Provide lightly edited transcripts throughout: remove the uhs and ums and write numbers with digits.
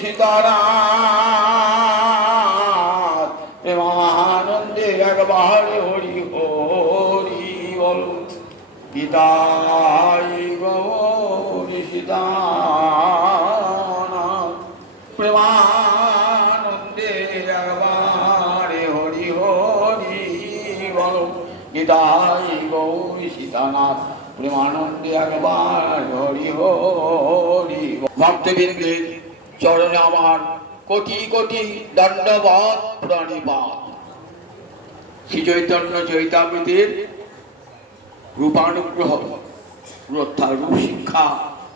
সীতারাম প্রেমানন্দে একবার হরি হরি বল গীতাই গৌরী সীতারাম প্রেমানন্দে একবার হরি হরি বল গীতাই গৌরী সীতানাথ প্রেমানন্দে একবার হরি হরি। ভক্তবৃন্দের চরণে আমার কোটি কোটি দণ্ডবৎ প্রণিপাত। শ্রী চৈতন্য চৈতামৃতের রূপানুগ্রহ অর্থাৎ রূপ শিক্ষা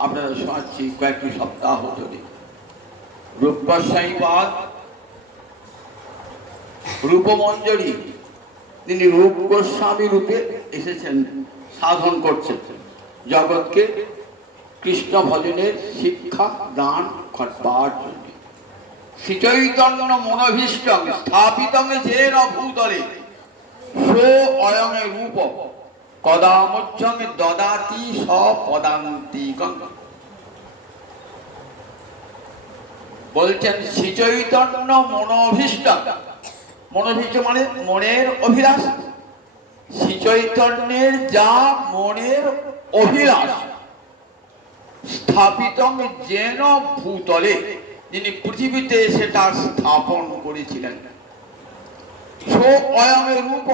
আপনারা শোনাচ্ছি কয়েকটি সপ্তাহ ধরে। রূপ গোস্বামীপাদ রূপমঞ্জরি, তিনি রূপ গোস্বামী রূপে এসেছেন, সাধন করছেন জগৎকে কৃষ্ণ ভজনের শিক্ষা দান করবার জন্য। শ্রীচৈতন্য মনোভীষ্টং স্থাপিতং যেন ভূতলে সো অয়ং রূপ কদামুজ্জং দদাতি সপদান্তিকং। বলছেন শ্রীচৈতন্য মনোভীষ্ট, মনোভীষ্ট মানে মনের অভিলাষ। শ্রীচৈতন্যের যা মনের অভিলাষ স্থাপিতং যেন ভূতলে, যিনি পৃথিবীতে সেটা স্থাপন করেছিলেন। সো অয়ং রূপ,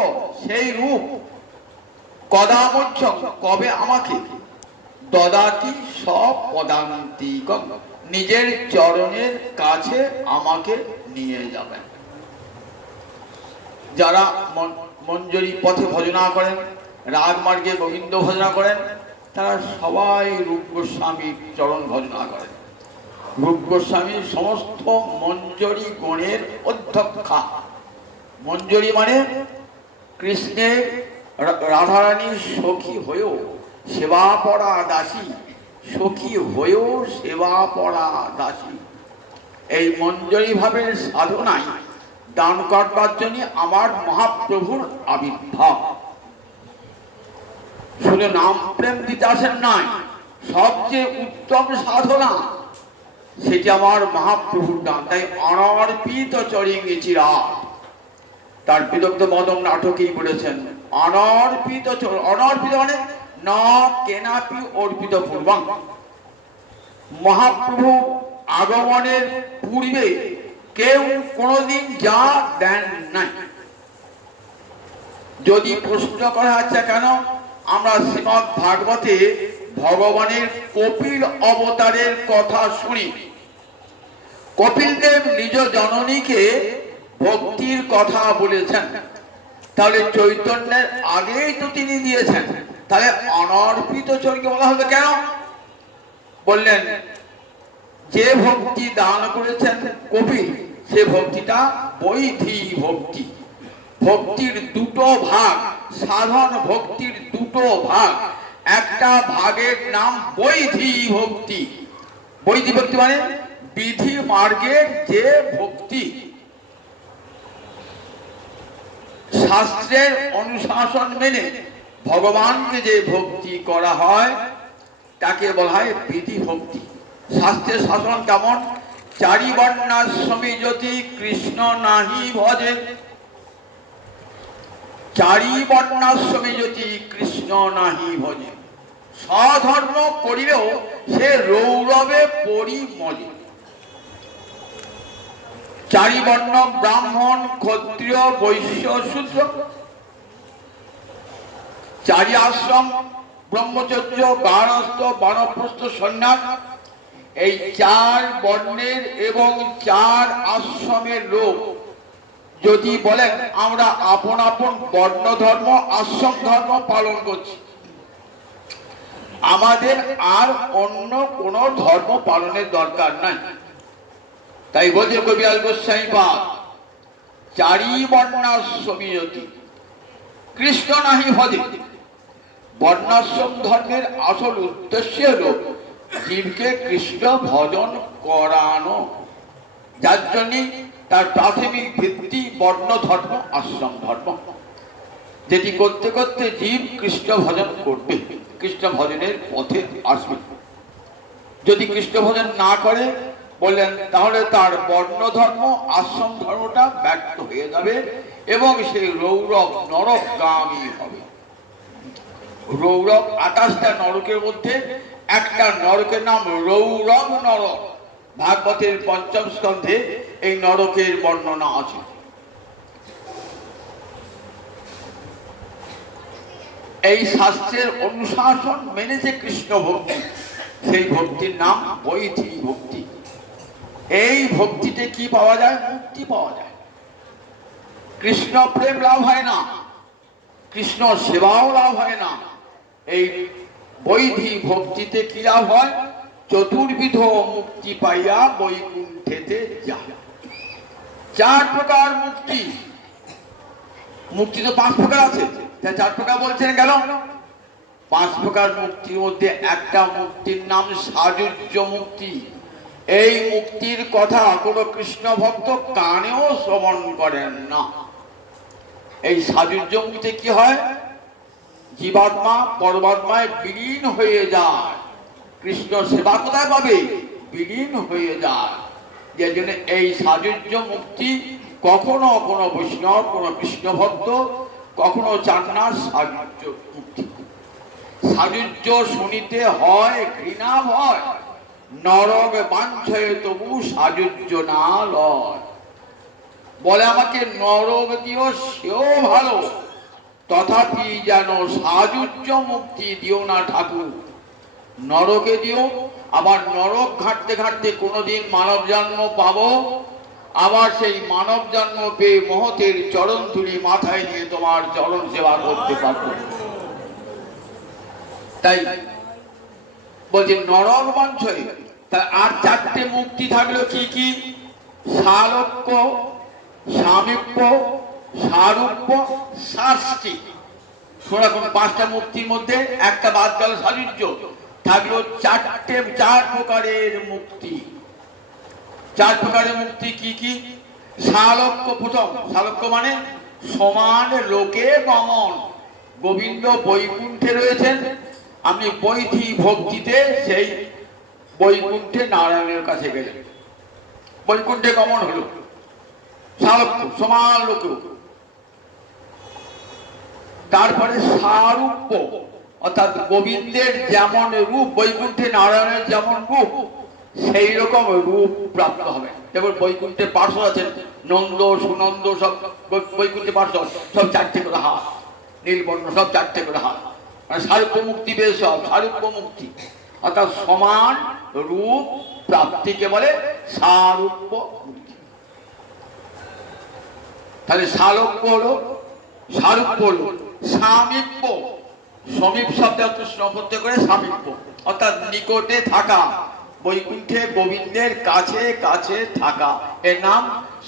সেই রূপ কদামুজ্জ কবে আমাকে দদাতি সপদান্তিকং, নিজের চরণের কাছে আমাকে নিয়ে যাবেন। যারা মঞ্জরি পথে ভজনা করেন, রাগমার্গে গোবিন্দ ভজনা করেন, তারা সবাই রূপ গোস্বামীর চরণ ভজনা করেন। রূপ গোস্বামীর সমস্ত মঞ্জরি গণের অধ্যক্ষা। মঞ্জরি মানে কৃষ্ণের রাধারানীর সখী হয়েও সেবা পড়া দাসী, সখী হয়েও সেবা পড়া দাসী। এই মঞ্জরি ভাবের সাধনায় দান করবার জন্য আমার মহাপ্রভুর আবির্ভাব। শুধু নাম প্রেম দিতে আসেন নাই, সবচেয়ে উত্তম সাধনা সেটি আমার মহাপ্রভুর দান। তাই অনর্পিত চরিঙ্গি চিরাট, তার বিদগ্ধ মদন নাটকেই বলেছেন অনর্পিত। অনর্পিত মানে ন কেনাপি অর্পিত পূর্বং। মহাপ্রভু আগমনের পূর্বে কেউ কোনোদিন যা দেন নাই। যদি প্রশ্ন করা হচ্ছে কেন আমরা শ্রীমদ্ ভাগবতে ভগবানের কপিল অবতারের কথা শুনি, কপিল দেব নিজ জননীকে ভক্তির কথা বলেছেন, তাহলে চৈতন্যের আগেই তো তিনি দিয়েছেন, তাহলে অনর্পিত চরিকে বলা হবে কেন? বললেন যে ভক্তি দান করেছেন কপিল, সে ভক্তিটা বৈধী ভক্তি। ভক্তির দুটো ভাগ, সাধন ভক্তির দুটো ভাগ, একটা ভাগের নাম বৈধী ভক্তি। বৈধী ভক্তি মানে বিধি মার্গের যে ভক্তি, শাস্ত্রের অনুশাসন মেনে ভগবানকে যে ভক্তি করা হয় তাকে বলা হয় বিধি ভক্তি। শাস্ত্রের শাসন কেমন? চারি বর্ণাশ্রমী যদি কৃষ্ণ নাহি ভজে, চারি বর্ণাশ্রমী যদি কৃষ্ণ নাহি ভজে, স্বধর্ম করিলেও সে রৌরবে পরিমজে। চারি বর্ণ ব্রাহ্মণ ক্ষত্রিয় বৈশ্য শূদ্র, চারি আশ্রম ব্রহ্মচর্য গার্হস্থ্য বানপ্রস্থ সন্ন্যাস, এই চার বর্ণের এবং চার আশ্রমের লোক যদি বলেন আমরা আপন আপন বর্ণ ধর্ম আশ্রম ধর্ম পালন করছি, আমাদের আর অন্য কোন ধর্ম পালনের দরকার নাই। তাই বলছে কবিরাজ গোস্বামীপাদ চারি বর্ণাশ্রমী যদি কৃষ্ণ নাহি ভজে। বর্ণাশ্রম ধর্মের আসল উদ্দেশ্য হল জীবকে কৃষ্ণ ভজন করানো, যার জন্য তার প্রাথমিক ভিত্তি বর্ণ ধর্ম আশ্রম ধর্ম, যেটি করতে করতে জীব কৃষ্ণ ভজন করবে, কৃষ্ণ ভজনের পথে আসবে। যদি কৃষ্ণ ভজন না করে বললেন তাহলে তার বর্ণ ধর্ম আশ্রম ধর্মটা ব্যর্থ হয়ে যাবে এবং সেই রৌরব নরকগামী হবে। রৌরব 28টা নরকের মধ্যে একটা নরকের নাম রৌরব নরক। ভাগবতের 5ম স্কন্ধে এই নরকের বর্ণনা আছে। এই শাস্ত্রের অনুশাসন মেনে যে কৃষ্ণ ভক্তি, সেই ভক্তির নাম বৈধী ভক্তি। এই ভক্তিতে কি পাওয়া যায়? মুক্তি পাওয়া যায়। কৃষ্ণ প্রেম লাভ হয় না, কৃষ্ণ সেবাও লাভ হয় না। এই বৈধী ভক্তিতে কি লাভ হয়? চতুর্বিধ মুক্তি পাইয়া বৈকুণ্ঠেতে যায়। 4 প্রকার মুক্তি। মুক্তি তো 5 প্রকার আছে, 4 প্রকার বলছেন কেন? 5 প্রকার মুক্তির মধ্যে একটা মুক্তির নাম সাযুজ্য মুক্তি। এই মুক্তির কথা কোনো কৃষ্ণ ভক্ত কানেও শ্রবণ করেন না। এই সাযুজ্য মুক্তিতে কি হয়? জীবাত্মা পরমাত্মায় বিলীন হয়ে যায়। কৃষ্ণ সেবা কোথায় পাবে? বিলীন হয়ে যায়। যে জন্য এই সাযুজ্য মুক্তি কখনো কোনো বৈষ্ণব, কোনো কৃষ্ণ ভক্ত কখনো চান না। সাযুজ্য মুক্তি, সাযুজ্য শুনিতে হয় ঘৃণা ভয়, নরক বাঞ্ছয়ে তবু সাযুজ্য না লয়। বলে আমাকে নরক দিও সেও ভালো, তথাপি যেন সাযুজ্য মুক্তি দিও না ঠাকুর। নরকে দিও, আবার নরক ঘাঁটতে ঘাঁটতে কোনোদিন মানব জন্ম পাবো, আবার সেই মানব জন্ম পেয়ে মহতের চরণ ধুলি মাথায় নিয়ে তোমার চরণ সেবা করতে পারবো। তাই বলছে নরক বাঞ্ছয়ে। তা আর 4টে মুক্তি থাকলো কি কি? সালোক্য, সামীপ্য, সারূপ্য, শাস্তি। শোনা, কোন 5টা মুক্তির মধ্যে একটা বাদ গেল, সাযুজ্য। থাকলো 4 প্রকারের মুক্তি। 4 প্রকারের মুক্তি কি কি? সালোক্য প্রথম। সালোক্য মানে সমান লোকে গমন। গোবিন্দ বৈকুণ্ঠে রয়েছেন, আপনি বৈধী ভক্তিতে সেই বৈকুণ্ঠে নারায়ণের কাছে গেলেন, বৈকুণ্ঠে গমন হলো। সালোক্য, সমান লোক। তারপরে সারূপ্য, অর্থাৎ গোবিন্দের যেমন রূপ, বৈকুণ্ঠে নারায়ণের যেমন রূপ, সেই রকম রূপ প্রাপ্ত হবে। যেমন বৈকুণ্ঠে পার্শ্বদ আছেন, নন্দ সুনন্দ, সব বৈকুণ্ঠে পার্শ্বদ, সব 4টে করে হাত, নীলবর্ণ, সব 4টে করে হাত। মানে সারূপ্য মুক্তি বেশ, সব সারূপ্য মুক্তি, অর্থাৎ সমান রূপ প্রাপ্তিকে বলে সারূপ্য মুক্তি। তাহলে সালোক্য হলো, সারূপ্য হলো। সামীপ্য, সমীপ শব্দ নপত্য করে সামীপ্য, অর্থাৎ নিকটে থাকা, বৈকুণ্ঠে গোবিন্দের কাছে কাছে থাকা, এর নাম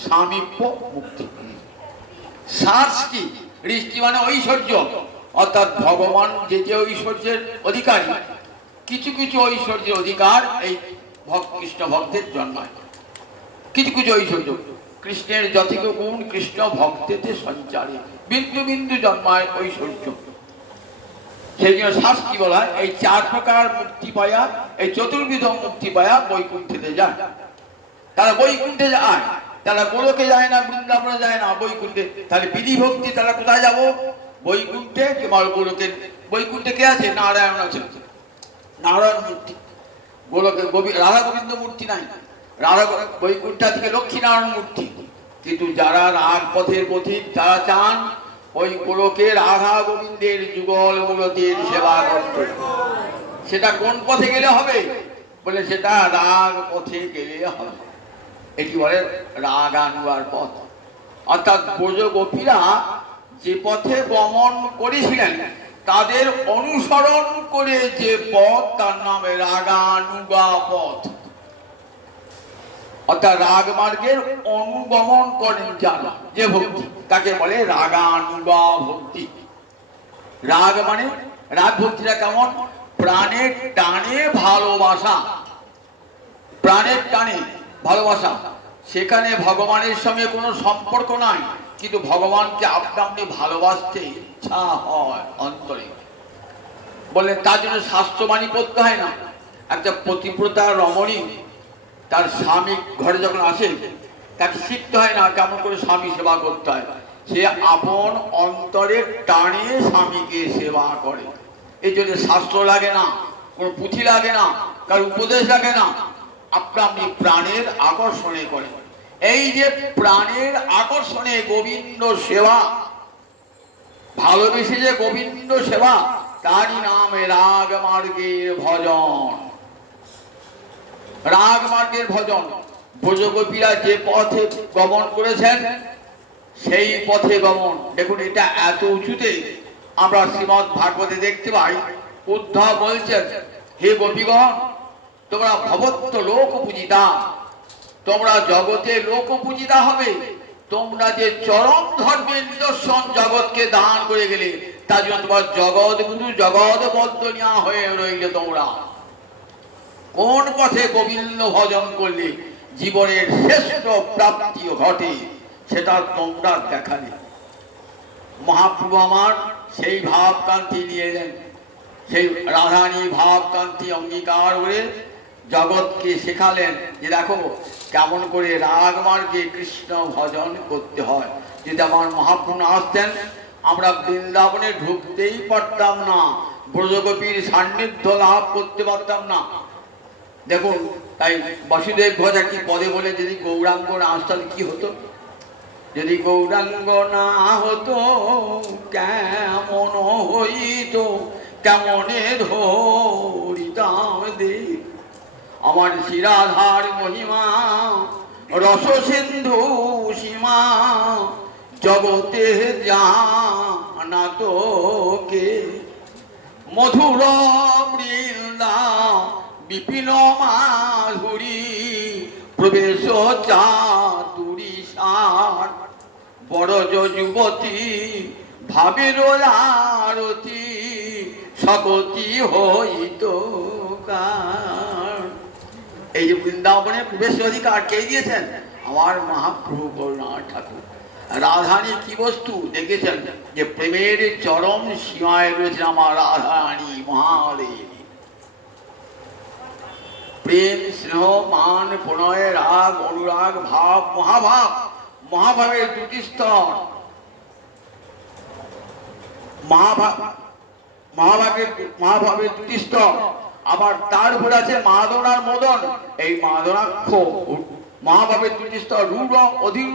সামীপ্য মুক্তি। সার্স কি? ঋষ্টি মানে ঐশ্বর্য, অর্থাৎ ভগবান যে যে ঐশ্বর্যের অধিকারী, কিছু কিছু ঐশ্বর্যের অধিকার এই কৃষ্ণ ভক্তের জন্মায়। কিছু কিছু ঐশ্বর্য, কৃষ্ণের যথিক গুণ কৃষ্ণ ভক্তেতে সঞ্চারে, বিন্দু বিন্দু জন্মায় ঐশ্বর্য। সেই জন্য শাস্তি বলা হয়। এই 4 প্রকার মুক্তি পায়া, এই চতুর্বিধ মুক্তি পায়া বৈকুণ্ঠেতে যায়। তারা বৈকুণ্ঠে যায়, তারা গোলকে যায় না, বৃন্দাবনে যায় না, বৈকুণ্ঠে। তাহলে বিধি ভক্তি তারা কোথায় যাব? বৈকুণ্ঠে কিংবা গোলকে। বৈকুণ্ঠে কে আছে? নারায়ণ আছে, নারায়ণ মূর্তি। গোলকে রাধা গোবিন্দ মূর্তি নাই, রাধা বৈকুণ্ঠ থেকে লক্ষ্মীনারায়ণ মূর্তি। কিন্তু যারা রাগ পথের পথিক, তারা চান ওই গোলকে রাধা গোবিন্দের যুগল মূলতির সেবা করতে। সেটা কোন পথে গেলে হবে? বলে সেটা রাগ পথে গেলে হবে। এটি বলে রাগ আনবার পথ। অর্থাৎ ব্রজ গোপীরা যে পথে গমন করেছিলেন, তাদের অনুসরণ করে যে পথ, তার নাম রাগানুগা পথ। অর্থাৎ রাগ মার্গের অনুগমন করেন যারা, যে ভক্তি, তাকে বলে রাগানুগা ভক্তি। রাগ মানে, রাগ ভক্তিটা কেমন? প্রাণের টানে ভালোবাসা, প্রাণের টানে ভালোবাসা। সেখানে ভগবানের সঙ্গে কোনো সম্পর্ক নাই, কিন্তু ভগবানকে আপনি ভালোবাসতে ইচ্ছা হয় অন্তরে। বললেন তার জন্য শাস্ত্রবাণী পড়তে হয় না। একটা পতিব্রতা রমণী তার স্বামী ঘরে যখন আসে তাকে শিখতে হয় না কেমন করে স্বামী সেবা করতে হয়, সে আপন অন্তরের টানে স্বামীকে সেবা করে। এই জন্য শাস্ত্র লাগে না, কোনো পুঁথি লাগে না, কার উপদেশ লাগে না, আপনি প্রাণের আকর্ষণে করেন। এই যে প্রাণের আকর্ষণে গোবিন্দ সেবা, ভালোবেসে যে গোবিন্দ সেবা, তারই নামে রাগ মার্গের ভজন। রাগ মার্গের ভজন, ব্রজগোপীরা যে পথে গমন করেছেন সেই পথে গমন। দেখুন এটা এত উঁচুতে আমরা শ্রীমদ ভাগবতে দেখতে পাই। উদ্ধব বলছেন, হে গোপীগণ, তোমরা ভবত্ব লোক পূজিতা, তোমরা জগতে লোক পূজিতা হবে। তোমরা যে চরম ধর্মের নিদর্শন জগৎকে দান করে গেলে, তার জন্য তোমার জগৎ গুরু জগৎ বন্দনীয় হয়ে রইলে। তোমরা কোন পথে গোবিন্দ ভজন করলে জীবনের শ্রেষ্ঠ প্রাপ্তি ঘটে, সেটা তোমরা দেখালে। মহাপ্রভু আমার সেই ভাবকান্তি নিয়ে এলেন, সেই রাধানী ভাবকান্তি অঙ্গীকার করে জগৎকে শেখালেন যে দেখো কেমন করে রাগ মার্গে কৃষ্ণ ভজন করতে হয়। যদি আমার মহাপ্রভু আসতেন, আমরা বৃন্দাবনে ঢুকতেই পারতাম না, ব্রজগোপীর সান্নিধ্য লাভ করতে পারতাম না। দেখুন, তাই বাসুদেব ভজ একটি পদে বলে, যদি গৌরাঙ্গ না আসতাম কি হতো? যদি গৌরাঙ্গ না হতো কেমন হইতো, কেমনে ধরিতাম দে আমার শিরাধার মহিমা, রস সিন্ধু সীমা, জগতে জানা তোকে, মধুর বৃন্দা বিপিন মাধুরী, প্রবেশ চাতুরী সার, বড় যুবতী ভাবের আরতি, সকতি হইত কার। এই যে বৃন্দাবনে প্রবেশ অধিকার কে দিয়েছেন? আমার মহাপ্রভু গৌরনাথ ঠাকুর। রাধারানী কি বস্তু দেখেছেন? যে প্রেমের চরম সীমায় রয়েছেন আমার রাধারানী মহাদেবী। প্রেম, স্নেহ, মান, প্রণয়, রাগ, অনুরাগ, ভাব, মহাভাব, মহাভাবের দুটি স্তর। মহাভাবের দুটি স্তর, আবার তার উপরে আছে মাদন আর মদন। এই মাদনাক্ষ মহাভাবের দুটি স্তর, রূঢ় অধীর।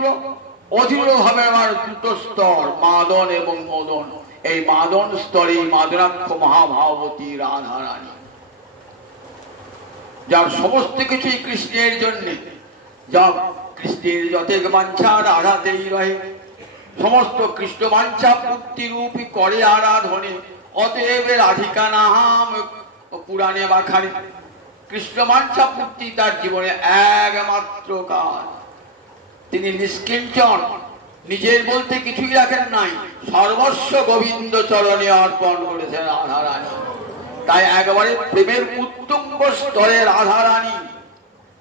অধীর ভাবে আমার দুটো স্তর, মাদন এবং মদন। এই মাদন স্তরে মাদনাক্ষ মহাভাবতী রাধারানী, যার সমস্ত কিছুই কৃষ্ণের জন্য। যা কৃষ্ণের যতেক বাঞ্ছা রাধাতেই রহে, সমস্ত কৃষ্ণ বাঞ্ছা পুত্রীরূপী করে আরাধনে। অতএব রাধিকা নাম পুরাণে বাখানে, কৃষ্ণ বাঞ্ছা পুত্রী তার জীবনে একমাত্র কাজ। তিনি নিষ্কিঞ্চন, নিজের বলতে কিছুই রাখেন নাই, সর্বস্ব গোবিন্দ চরণে অর্পণ করেছেন রাধারানী। তাই একেবারে প্রেমের উত্তুঙ্গ স্তরে রাধারানী।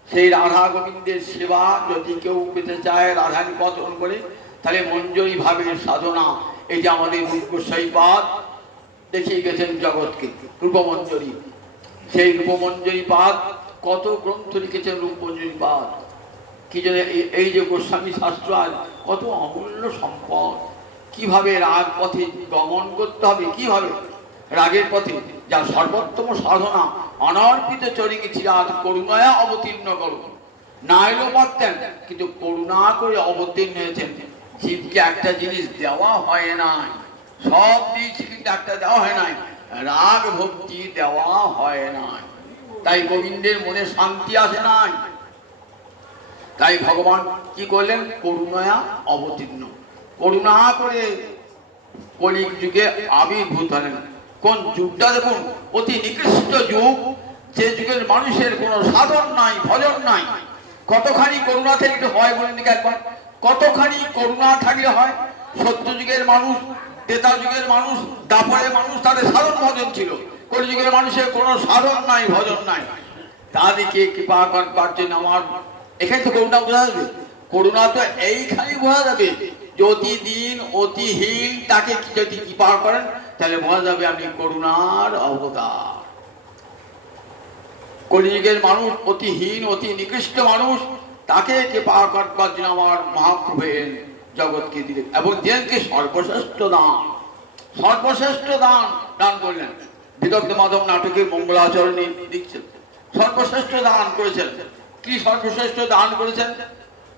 সেই রাধা গোবিন্দের সেবা যদি কেউ পেতে চায় রাধানী পতন করে, তাহলে মঞ্জরী ভাবের সাধনা। এই যে আমাদের রূপগোস্বাইপাদ দেখিয়ে গেছেন জগৎকে রূপমঞ্জরী, সেই রূপমঞ্জরী পাদ কত গ্রন্থ লিখেছেন রূপমঞ্জরী পাদ। কি জানে এই যে গোস্বামী শাস্ত্র আজ কত অমূল্য সম্পদ। কিভাবে রাগ পথে গমন করতে হবে, কিভাবে রাগের পথে, যা সর্বোত্তম সাধনা। অনর্পিত চরিকে চিরাত করুণায় অবতীর্ণ করুন, না এলেও পারতেন, কিন্তু করুণা করে অবতীর্ণ হয়েছেন। জীবকে একটা জিনিস দেওয়া হয় নাই, সব দিয়েছি কিন্তু একটা দেওয়া হয় নাই, রাগ ভক্তি দেওয়া হয় নাই। তাই গোবিন্দের মনে শান্তি আসে নাই। তাই ভগবান কি করলেন? করুণায় অবতীর্ণ, করুণা করে কলির যুগে আবির্ভূত হলেন। কোন যুগটা দেখুন, অতি নিকৃষ্ট যুগ, যে যুগের মানুষের কোনো সাধন নাই, ভজন নাই। কতখানি করুণা থাকলে হয় বলেন দিকে একবার, কতখানি করুণা থাকলে হয়? সত্য যুগের মানুষ, ত্রেতা যুগের মানুষ, দাপরের মানুষ, তাদের সাধন ভজন ছিল। কলিযুগের মানুষের কোনো সাধন নাই, ভজন নাই। তাদেরকে কৃপা করবার জন্য আমার এখানে তো করুণা বোঝা যাবে। করুণা তো এইখানে বোঝা যাবে, যদি দিন অতিহীন তাকে যদি কৃপা করেন, তাহলে বোঝা যাবে আপনি করুণার অবতার। কলিযুগের মানুষ অতি হীন অতি নিকৃষ্ট মানুষ, তাকে কৃপা করবার জন্য আমার মহাপ্রভু জগৎকে দিলেন এবং দিলেনকে সর্বশ্রেষ্ঠ দান, সর্বশ্রেষ্ঠ দান দান করলেন। বিদগ্ধ মাধব নাটকের মঙ্গলাচরণে লিখছেন সর্বশ্রেষ্ঠ দান করেছেন। কি সর্বশ্রেষ্ঠ দান করেছেন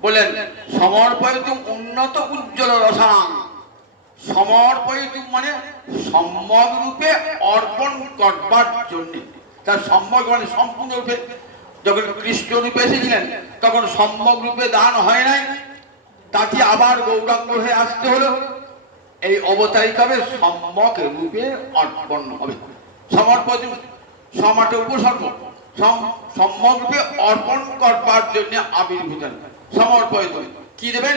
বলেন? সমর্পয়িতুম উন্নত উজ্জ্বল রসায়ন। সমর্পয়িতুম মানে সম্যক রূপে অর্পণ করবার জন্য। তার সম্যক মানে সম্পূর্ণরূপে। যখন কৃষ্ণ রূপে এসেছিলেন তখন সম্যক রূপে দান হয় নাই, তাকে আবার গৌরাঙ্গ হয়ে আসতে হলো। এই অবতারিক হবে সম্যক রূপে অর্পণ হবে। সমর্পণ সমাটে উপসর্গ, সম্যক রূপে অর্পণ করবার জন্য আবির্ভূত। সমর্পিত কি দেবেন?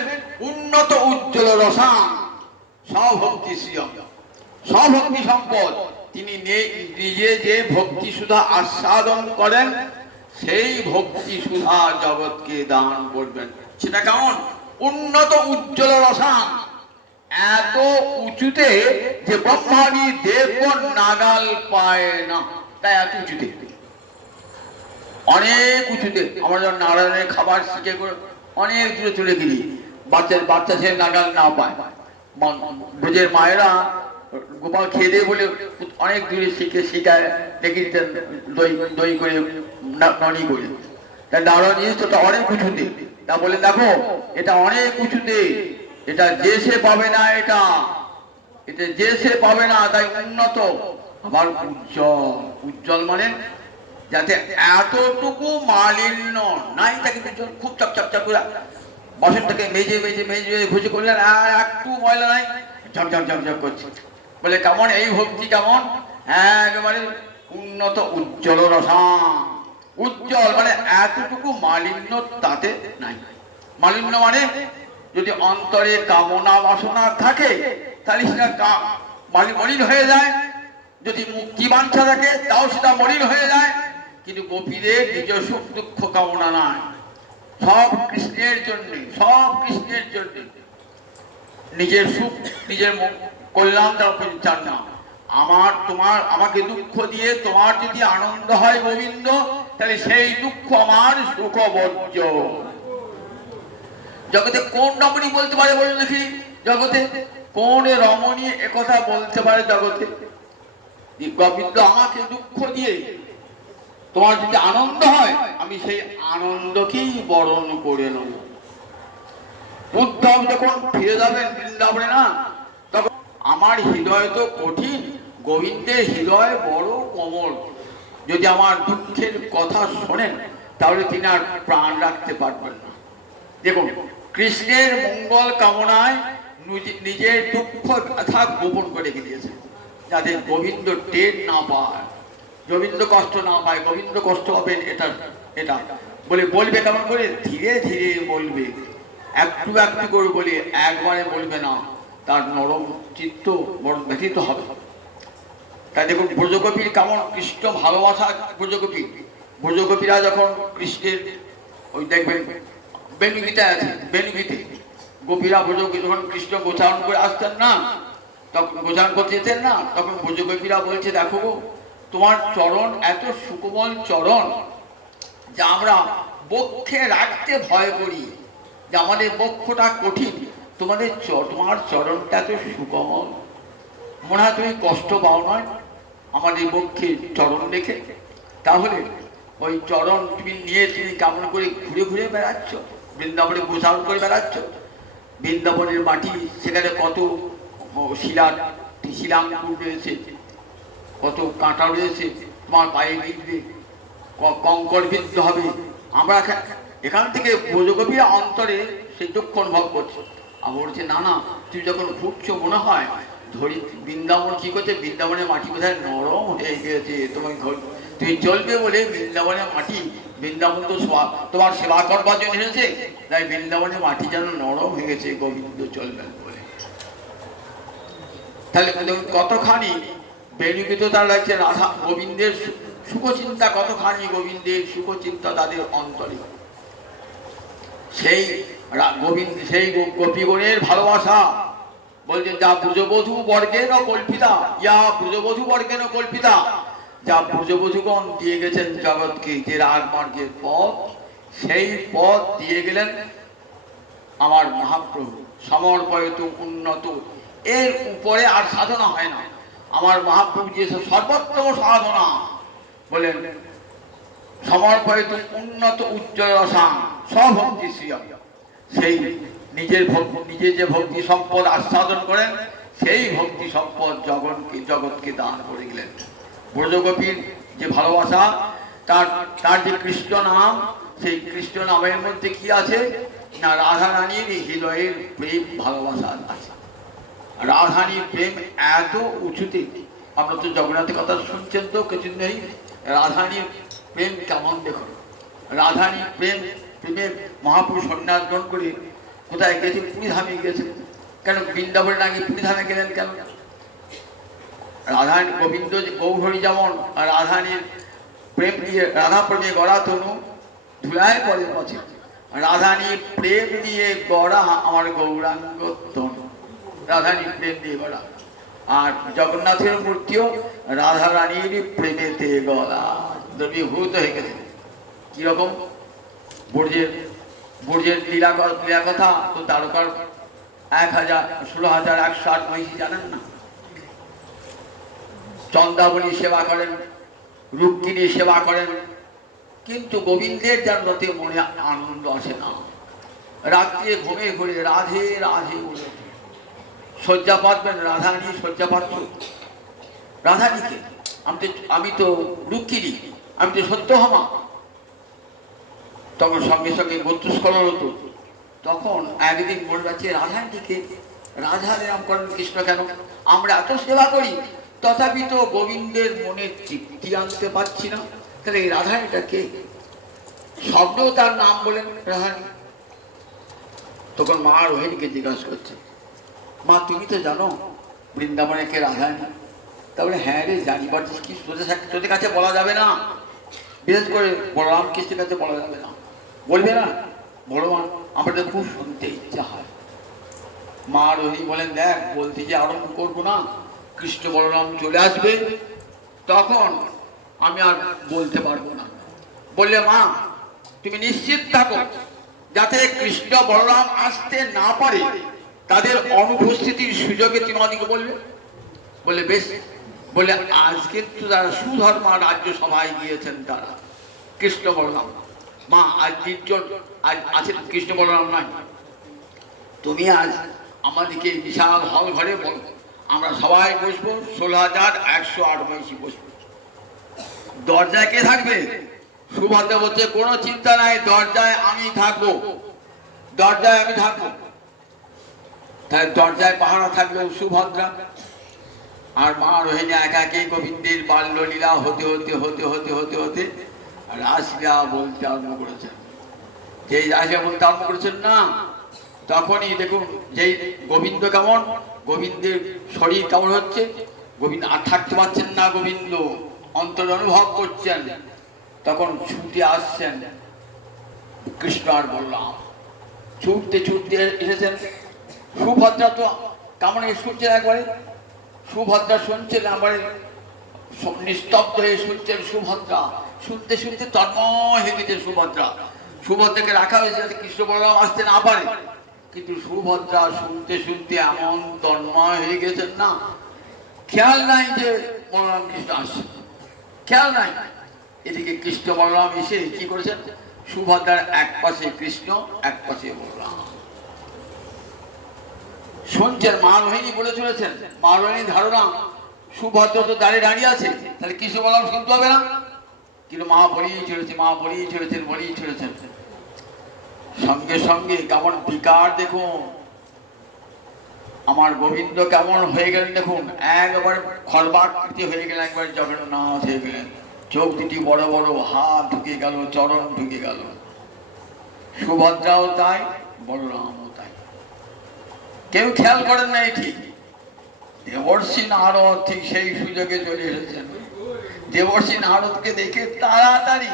উন্নত উজ্জ্বল রসায়ন, স্বভক্তি শ্রিয়ম, স্বভক্তি সম্পদ। তিনি নিজে যে ভক্তি সুধা আস্বাদন করেন সেই ভক্তি সুধা জগৎকে দান করবেন। সেটা কেমন? উন্নত উজ্জ্বল রসায়ন, এত উঁচুতে যে ব্রহ্মাদি দেবগণ নাগাল পায় না, তাই এত উঁচুতে, অনেক উঁচুতে। আমরা যখন নারায়ণের খাবার শিখে করে অনেক দূরে চলে গেলি, বাচ্চা ছেলে নাগাল না পায়। ব্রজের মায়েরা গোপাল খেয়ে দেয় বলে অনেক দূরে শিখায় দেখি দই দই করে ননি করে। তা নারায়ণ জিনিসটা অনেক উঁচুতে, তা বলে দেখো এটা অনেক উঁচুতে, এটা যে সে পাবে না, এটা যে সে পাবে না, তাই উন্নত। আবার উজ্জ্বল, উজ্জ্বল মানে যাতে এতটুকু মালিন্য নাই, তাকে খুব চকচক করে বাসনটাকে মেজে মেজে মেজে ঘুষে করলেন, আর একটু ময়লা নাই, ঝকঝক ঝকঝক করছে। বলে কেমন এই ভক্তি? কেমন? একেবারে উন্নত উজ্জ্বল রসায়ন। উজ্জ্বল মানে এতটুকু মালিন্য তাতে নাই। মালিন্য মানে যদি অন্তরে কামনা বাসনা থাকে তাহলে সেটা মলিন হয়ে যায়। যদি মুক্তি বাঞ্ছা থাকে তাও সেটা মলিন হয়ে যায়। কিন্তু গোপীদের নিজ সুখ দুঃখ কামনা নাই, সব কৃষ্ণের জন্য, সব কৃষ্ণের জন্য। নিজের সুখ নিজের কল্যাণ চান না। আমাকে দুঃখ দিয়ে তোমার যদি আনন্দ হয় গোবিন্দ, তাহলে সেই দুঃখ আমার সুখ বর্জ্য। জগতে কোন রমণী বলতে পারে বলুন দেখি? জগতে কোন রমণী একথা বলতে পারে জগতে? গোবিন্দ আমাকে দুঃখ দিয়ে তোমার যদি আনন্দ হয়, আমি সেই আনন্দকেই বরণ করে নেব। উদ্ধব যখন ফিরে যাবেন বৃন্দাবনে না, তখন আমার হৃদয় তো কঠিন, গোবিন্দের হৃদয় বড় কোমল। যদি আমার দুঃখের কথা শোনেন তাহলে তিনি আর প্রাণ রাখতে পারবেন না। দেখুন, কৃষ্ণের মঙ্গল কামনায় নিজের দুঃখ ব্যথা গোপন করে রেখে দিয়েছে, যাতে গোবিন্দ টের না পায়, গোবিন্দ কষ্ট না পায়। গোবিন্দ কষ্ট পাবেন এটা এটা বলবে কেমন করে? ধীরে ধীরে বলবে, একটু একটু করে বলে, একবারে বলবে না, তার নরম চিত্ত বড় ব্যথিত হবে। তাই দেখুন ব্রজগোপীর কেমন কৃষ্ণ ভালোবাসা। ব্রজগোপীরা যখন কৃষ্ণের ওই দেখবেন বেণুগীতা আছে, বেণুগীতে গোপীরা ব্রজগোপী যখন কৃষ্ণ গোচারণ করে আসতেন না, তখন গোচারণ করতে যেতেন না, তখন ব্রজগোপীরা বলছে দেখো গো, তোমার চরণ এত সুকোমল চরণ যা আমরা বক্ষে রাখতে ভয় করি, যে আমাদের বক্ষটা কঠিন, তোমার চরণটা এত সুকোমল, মনে হয় তুমি কষ্ট পাও নয় আমাদের বক্ষে চরণ রেখে। তাহলে ওই চরণ তুমি নিয়ে তুমি কেমন করে ঘুরে ঘুরে বেড়াচ্ছ, বৃন্দাবনে গোচারণ করে বেড়াচ্ছ। বৃন্দাবনের মাটি, সেখানে কত শিলাঙ্কুর রয়েছে, কত কাঁটা রয়েছে, তোমার পায়ে বিঁধবে, কঙ্কর বিদ্ধ হবে। আমরা এখান থেকে ব্রজগোপীরা অন্তরে সেই দুঃখ অনুভব করছে। আর বলছে না না, তুই যখন ঘুরছো মনে হয় ধরি বৃন্দাবন কি করছে, বৃন্দাবনের মাটি কোথায় নরম হয়ে গেছে, তোমাকে তুমি চলবে বলে বৃন্দাবনের মাটি, বৃন্দাবন তো তোমার সেবা করবার জন্য এসেছে, তাই বৃন্দাবনের মাটি যেন নরম হয়ে গেছে গোবিন্দ চলবেন বলে। তাহলে কতখানি বেণুগীত তার লাগছে রাধা গোবিন্দের সুখচিন্তা, কতখানি গোবিন্দের সুখচিন্তা তাদের অন্তরে। সেই গোবিন্দ, সেই গোপীগণের ভালোবাসা বলছেন, যা ব্রজবধূ বর্গেন কল্পিতা, ইয়া ব্রজবধূ বর্গেন কল্পিতা, যা ব্রজবধূগণ দিয়ে গেছেন জগৎকে, যে রাজমার্গের পথ, সেই পথ দিয়ে গেলেন আমার মহাপ্রভু। সমর্পয়িত উন্নত, এর উপরে আর সাধনা হয় না। আমার মহাপ্রভু যে সর্বোত্তম সাধনা বলেন, সমর্পয়িত উন্নত উজ্জ্বল রসাং স্বভক্তি শ্রিয়ম। সেই নিজে যে ভক্তি সম্পদ আস্বাদন করেন, সেই ভক্তি সম্পদ জগৎকে দান করে গেলেন। ব্রজগোপীর যে ভালোবাসা, তার যে কৃষ্ণ নাম, সেই কৃষ্ণ নামের মধ্যে কি আছে না, রাধা রানীর হৃদয়ের প্রেম ভালোবাসা আছে। রাধারানীর প্রেম এত উঁচুতে, আপনার তো জগন্নাথের কথা শুনছেন তো কিছু নেই। রাধারানীর প্রেম কেমন দেখুন। রাধারানীর প্রেমে মহাপুরুষ সন্ন্যাস গ্রহণ করে কোথায় গেছে? পুরীধামে গেছে। কেন বৃন্দাবনের আগে পুরীধামে গেলেন কেন? রাধারানী গোবিন্দ গৌহরি যেমন রাধারানীর প্রেম দিয়ে, রাধা প্রেমে গড়া তনু ধুলায় পড়ে পথে, রাধারানীর প্রেম দিয়ে গড়া আমার গৌরাঙ্গ তনু, রাধারানীর প্রেম দিয়ে গড়া। আর জগন্নাথের মূর্তিও রাধারানীর প্রেমেতে গড়া, দ্রবীভূত হয়ে গেছে। কিরকম? বর্জের লীলা কথা তো তারকার 16,108 মহিষী জানেন না? চন্দাবলী সেবা করেন, রুক্মিণী সেবা করেন, কিন্তু গোবিন্দের যেন তাতে মনে আনন্দ আসে না। রাত্রে ঘুমে ঘুরে রাধে রাধে বলে শয্যা পাতবেন, রাধারানী শয্যা পাত্র। রাধারানীকে আমি তো রুক্মিণী, আমি তো সত্যভামা। তখন সঙ্গে সঙ্গে গোত্রস্খলন হতো। তখন একদিন মনে যাচ্ছে রাধারানীকে, রাধা নাম করেন কৃষ্ণ কেন? আমরা এত সেবা করি, তথাপি তো গোবিন্দের মনে তৃপ্তি আনতে পারছি না। তাহলে এই রাধারানীটা কে? শব্দেও তার নাম বলেন রাধারানী। তখন মা রোহিণীকে জিজ্ঞাসা করছে, মা তুমি তো জানো বৃন্দাবনে কে রাধারানী? তাহলে হ্যাঁ রে জানি, পারছিস কি তোদের কাছে বলা যাবে না, বিশেষ করে বলরাম কৃষ্ণের কাছে বলা যাবে না, বলবে না? ভগবান আমাদের খুব শুনতে ইচ্ছা হয়। মা রোহিণী বলেন, দেখ বলতে যে আরম্ভ করবো না, কৃষ্ণ বলরাম চলে আসবে, তখন আমি আর বলতে পারবো না। বললে, মা তুমি নিশ্চিত থাকো, যাতে কৃষ্ণ বলরাম আসতে না পারে, তাদের অনুপস্থিতির সুযোগে তুমি আমাদেরকে বলবে। বলে বেশ। বলে আজকে তো যারা সুধর্মা রাজ্য সভায় গিয়েছেন তারা কৃষ্ণ বলরাম, মা আজ নির্জন আজ আছেন কৃষ্ণ বলরাম নাই, তুমি আজ আমাদেরকে বিশাল হল ঘরে বলো, আমরা সবাই বসবো, 16,108 মহিষী বসবো। দরজায় কে থাকবে? সুভদ্রা বলছে, কোনো চিন্তা নাই, দরজায় আমি থাকবো, দরজায় আমি থাকবো। তাই দরজায় পাহারা থাকলো সুভদ্রা। আর মা রোহিণী একা একে গোবিন্দের বাল্যলীলা হতে হতে হতে হতে হতে হতে রাসলীলা বলতে আরম্ভ করেছেন। যেই রাসলীলা বলতে আরম্ভ করেছেন না, তখনই দেখুন যেই গোবিন্দ কেমন, গোবিন্দের শরীর কেমন হচ্ছে, গোবিন্দ আর থাকতে পারছেন না, গোবিন্দ অন্তর অনুভব করছেন, তখন ছুটে আসছেন কৃষ্ণ আর বলরাম, ছুটতে ছুটতে এসেছেন। সুভদ্রা তো কেমন শুনছেন, একবারে সুভদ্রা শুনছেন, একবারে নিস্তব্ধ হয়ে শুনছেন। সুভদ্রা শুনতে শুনতে তন্ময় হয়ে গেছে। সুভদ্রাকে রাখা হয়েছে যাতে কৃষ্ণ বলরাম আসতে না পারে, কিন্তু সুভদ্রা শুনতে শুনতে এমন তন্ময় হয়ে গেছেন না, খেয়াল নাই যে বলরাম কৃষ্ণ আসছে, খেয়াল নাই। এদিকে কৃষ্ণ বলরাম এসে কি করেছেন, সুভদ্রার এক পাশে কৃষ্ণ, এক পাশে বলরাম শুনছেন। মা রোহিণী বলে চলেছেন, মা রোহিণী ধারণা সুভদ্রা তো দাঁড়িয়ে আছে, তাহলে কৃষ্ণ বলরাম শুনতে হবে না, কিন্তু মা বলিয়ে চলেছে, মা বলিয়ে চলেছেন, বলিয়ে চলেছেন। সঙ্গে সঙ্গে কেমন বিকার দেখুন, আমার গোবিন্দ কেমন হয়ে গেলেন দেখুন, একবার খর্বাকৃতি হয়ে গেলেন, একবার জগন্নাথ হয়ে গেলেন, চোখ দুটি বড় বড়, হাত ঢুকে গেল, চরণ ঢুকে গেল। সুভদ্রাও তাই, বলরামও তাই। কেউ খেয়াল করেন না ঠিক। দেবর্ষি নারদ ঠিক সেই সুযোগে চলে এসেছেন। দেবর্ষি নারদকে দেখে তাড়াতাড়ি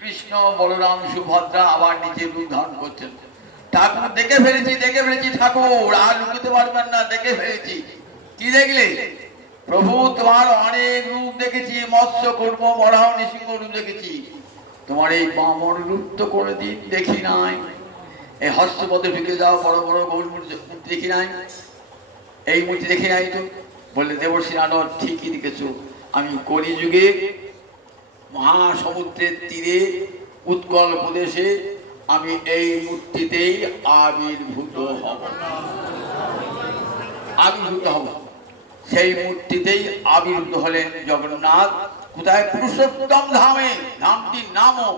কৃষ্ণ বলরাম সুভদ্রা আবার নিজে রূপ ধারণ করছেন। ঠাকুর দেখে ফেলেছি ঠাকুর, আর লুকোতে পারবেন না, দেখে ফেলেছি। কি দেখলে? প্রভু তোমার অনেক রূপ দেখেছি, মৎস্য কুর্ম বরাহ নৃসিংহ রূপ দেখেছি, তোমার এই বামন রূপ তো কোনোদিন দেখি নাই। এই হস্তপদে ঢুকে যাও বড় বড় গৌর মূর্তি দেখি নাই, এই মূর্তি দেখি নাই তো। বললে দেবর্ষি নারদ ঠিকই দেখেছ, আমি কলিযুগে মহাসমুদ্রের তীরে উৎকল প্রদেশে আমি এই মূর্তিতেই আবির্ভূত হব, আবির্ভূত হব। সেই মূর্তিতেই আবির্ভূত হলেন জগন্নাথ। কোথায়? পুরুষোত্তম ধামে। ধামটির নামও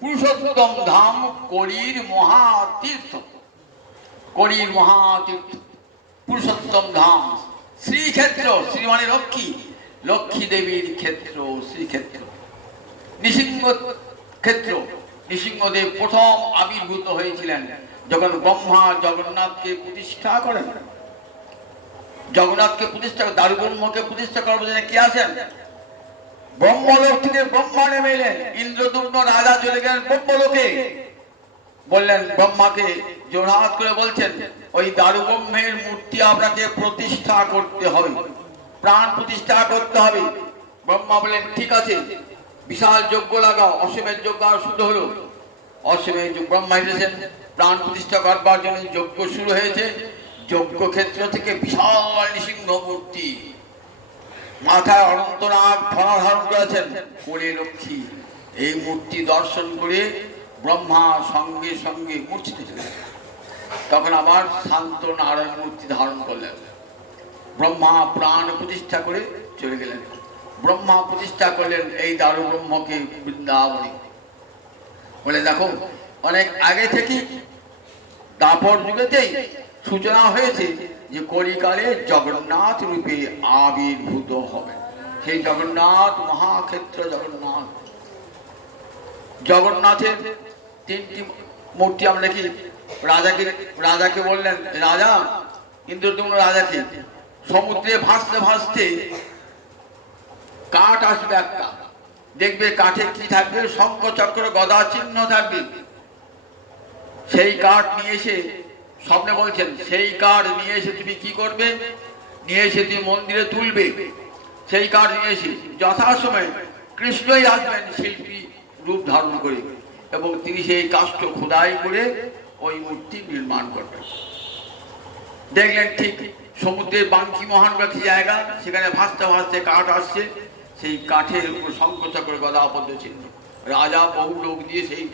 পুরুষোত্তম ধাম, কলির মহাতীর্থ। কলির মহাতীর্থ পুরুষোত্তম ধাম, শ্রীক্ষেত্র। শ্রী মানে লক্ষ্মী, লক্ষ্মী দেবীর ক্ষেত্র শ্রীক্ষেত্র। নৃসিংহ ক্ষেত্র, নৃসিংহদেব প্রথম আবির্ভূত হয়েছিলেন যখন ব্রহ্মা জগন্নাথকে প্রতিষ্ঠা করেন। জগন্নাথকে প্রতিষ্ঠা, দারুব্রহ্মকে প্রতিষ্ঠা করার জন্য কে আসেন? ব্রহ্মলোক থেকে ব্রহ্মা নেমে এলেন। ইন্দ্রদুম্ন রাজা চলে গেলেন ব্রহ্মলোকে। বললেন ব্রহ্মাকে, জোড়হাত করে বলছেন, ওই দারুব্রহ্মের মূর্তি আপনাকে প্রতিষ্ঠা করতে হবে, প্রাণ প্রতিষ্ঠা করতে হবে। ব্রহ্মা বললেন ঠিক আছে, বিশাল যজ্ঞ লাগাও। অশ্বমেধ যজ্ঞ শুরু হলো। অশ্বমেধ ব্রহ্মা এসেছেন প্রাণ প্রতিষ্ঠা করবার জন্য। যজ্ঞ শুরু হয়েছে। যজ্ঞ ক্ষেত্র থেকে বিশাল নৃসিংহ মূর্তি, মাথায় অনন্তনাগ ফণা ধারণ করেছেন, কোলে লক্ষ্মী। এই মূর্তি দর্শন করে ব্রহ্মা সঙ্গে সঙ্গে মূর্ছিত ছিলেন। তখন আবার শান্ত নারায়ণ মূর্তি ধারণ করলেন। ব্রহ্মা প্রাণ প্রতিষ্ঠা করে চলে গেলেন। ব্রহ্মা প্রতিষ্ঠা করলেন এই দারুব্রহ্মকে বৃন্দাবনে। বলে দেখো, অনেক আগে থেকে দাপর যুগেতেই সূচনা হয়েছে যে কলিকালে জগন্নাথ রূপে আবির্ভূত হবে। সেই জগন্নাথ মহাক্ষেত্র জগন্নাথ। জগন্নাথের তিনটি মূর্তি আমরা দেখি। রাজাকে বললেন, রাজা ইন্দ্রদুম্ন রাজাকে, সমুদ্রে ভাসতে ভাসতে কাঠ আসবে একটা, দেখবে কাঠে কি থাকবে? শঙ্খ চক্র গদা চিহ্ন থাকবে। সেই কাঠ নিয়ে এসে, স্বপ্নে বলছেন, সেই কাঠ নিয়ে এসে তুমি কি করবে? নিয়ে এসে তুমি মন্দিরে তুলবে। সেই কাঠ নিয়ে এসে যথাসময়ে কৃষ্ণই আসবেন শিল্পী রূপ ধারণ করে, এবং তিনি সেই কাষ্ঠ খোদাই করে ওই মূর্তি নির্মাণ করবেন। দেখলেন ঠিক সমুদ্রের বাঙ্কি মহান একটি জায়গা, সেখানে ভাসতে ভাসতে কাঠ আসছে। সেই কাঠের উপর শঙ্খ চক্র গদা পদ্ম চিহ্ন। রাজা বহু লোক দিয়ে সেই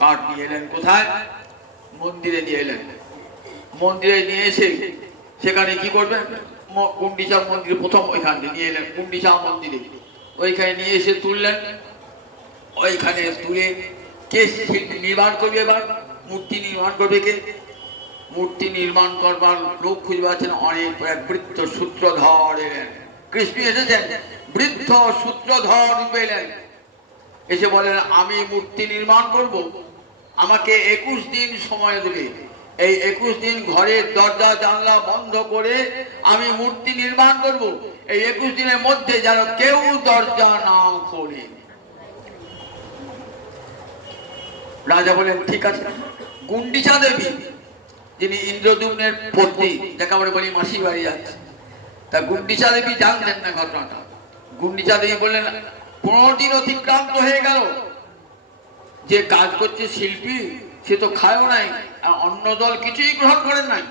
কাঠ নিয়ে এলেন। কোথায়? মন্দিরে নিয়ে এলেন। মন্দিরে নিয়ে এসে সেখানে কি করবেন? গুন্ডিচা মন্দিরে প্রথম ওইখানে নিয়ে এলেন, গুন্ডিচা মন্দিরে। ওইখানে নিয়ে এসে তুললেন। ওইখানে তুলে কে শিল্পী নির্মাণ করবে? এবার মূর্তি নির্মাণ করবে কে? মূর্তি নির্মাণ করবার লোক খুঁজে পাচ্ছেন অনেক। বৃদ্ধ সূত্রধর এলেন। কৃষ্ণ এসেছেন বৃদ্ধ সূত্রধর রূপে এলেন। এসে বলেন, আমি মূর্তি নির্মাণ করব, আমাকে 21 দিন সময় দেবে। এই 21 দিন ঘরের দরজা জানলা বন্ধ করে আমি মূর্তি নির্মাণ করব। এই 21 দিনের মধ্যে যেন কেউ দরজা না খোলে। রাজা বলেন ঠিক আছে। গুন্ডিচা দেবী, যিনি ইন্দ্রদুম্নের পত্নী, যাকে আমরা বলি মাসি বাড়ি যাচ্ছে, তা গুন্ডিচা দেবী জানতেন না ঘটনাটা। গুন্ডিচা দেবী বললেন, 15 দিন অতিক্রান্ত হয়ে গেল, যে কাজ করছে শিল্পী সে তো খায়ও নাই, আর অন্য দল কিছুই গ্রহণ করেন নাই।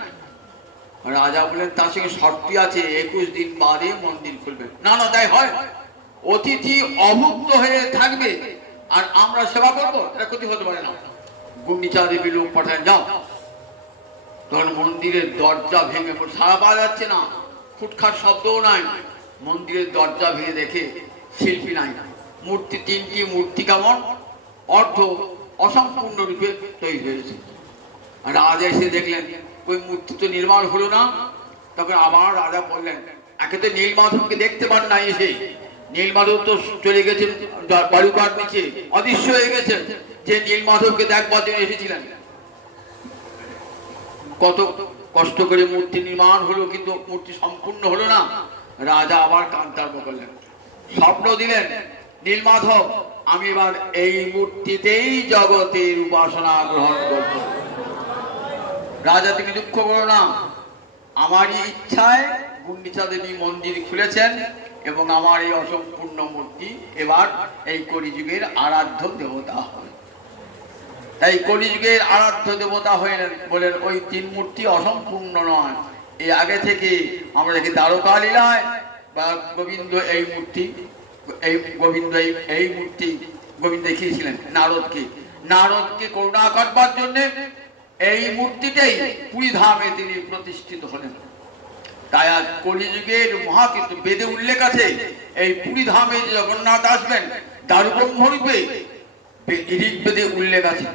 রাজা বললেন, তার সঙ্গে শর্তি আছে, 21 দিন বাদে মন্দির খুলবেন। না না, তাই হয়। অতিথি অভুক্ত হয়ে থাকবে আর আমরা সেবা করবো, এটা ক্ষতি হতে পারে না। গুন্ডিচা দেবী লোক পাঠান, যাও। তখন মন্দিরের দরজা ভেঙে, সারা পাওয়া যাচ্ছে না, ফুটখাট শব্দও নাই। মন্দিরের দরজা ভেঙে দেখে শিল্পী নাই। মূর্তি, তিনটি মূর্তি কেমন অর্ধ অসম্পূর্ণ রূপে তৈরি হয়েছে। রাজা এসে দেখলেন ওই মূর্তি তো নির্মাণ হলো না। তখন আবার রাজা বললেন, একে তো নীলমাধবকে দেখতে পান না, এসে নীলমাধব তো চলে গেছেন বালুকার নিচে, অদৃশ্য হয়ে গেছেন। যে নীলমাধবকে দেখবার জন্য এসেছিলেন। কত কষ্ট করে মূর্তি নির্মাণ হলো, কিন্তু মূর্তি সম্পূর্ণ হলো না। রাজা আবার কান্তা আরম্ভ করলেন, স্বপ্ন দিলেন, নীলমাধব আমি এবার এই মূর্তিতেই জগতের উপাসনা গ্রহণ করব। রাজা তুমি দুঃখ করো না, আমারই ইচ্ছায় গুন্ডিচা দেবী মন্দির খুলেছেন, এবং আমার এই অসম্পূর্ণ মূর্তি এবার এই কলিযুগের আরাধ্য দেবতা হবে। তাই কলিযুগের আরাধ্য দেবতা হলেন বলেন ওই তিন মূর্তি অসম্পূর্ণ নয়। এই আগে থেকে আমরা দেখি দ্বারকা লীলায় বা গোবিন্দ এই মূর্তি, এই গোবিন্দ এই মূর্তি গোবিন্দ দেখিয়েছিলেন নারদকে করুণা করবার জন্য এই মূর্তিটাই পুরী ধামে তিনি প্রতিষ্ঠিত হলেন। তাই আজ কলিযুগের মহাকীর্তি বেদে উল্লেখ আছে এই পুরী ধামে জগন্নাথ আসবেন দারুব্রহ্ম রূপে, ঋগ্বেদে উল্লেখ আছে।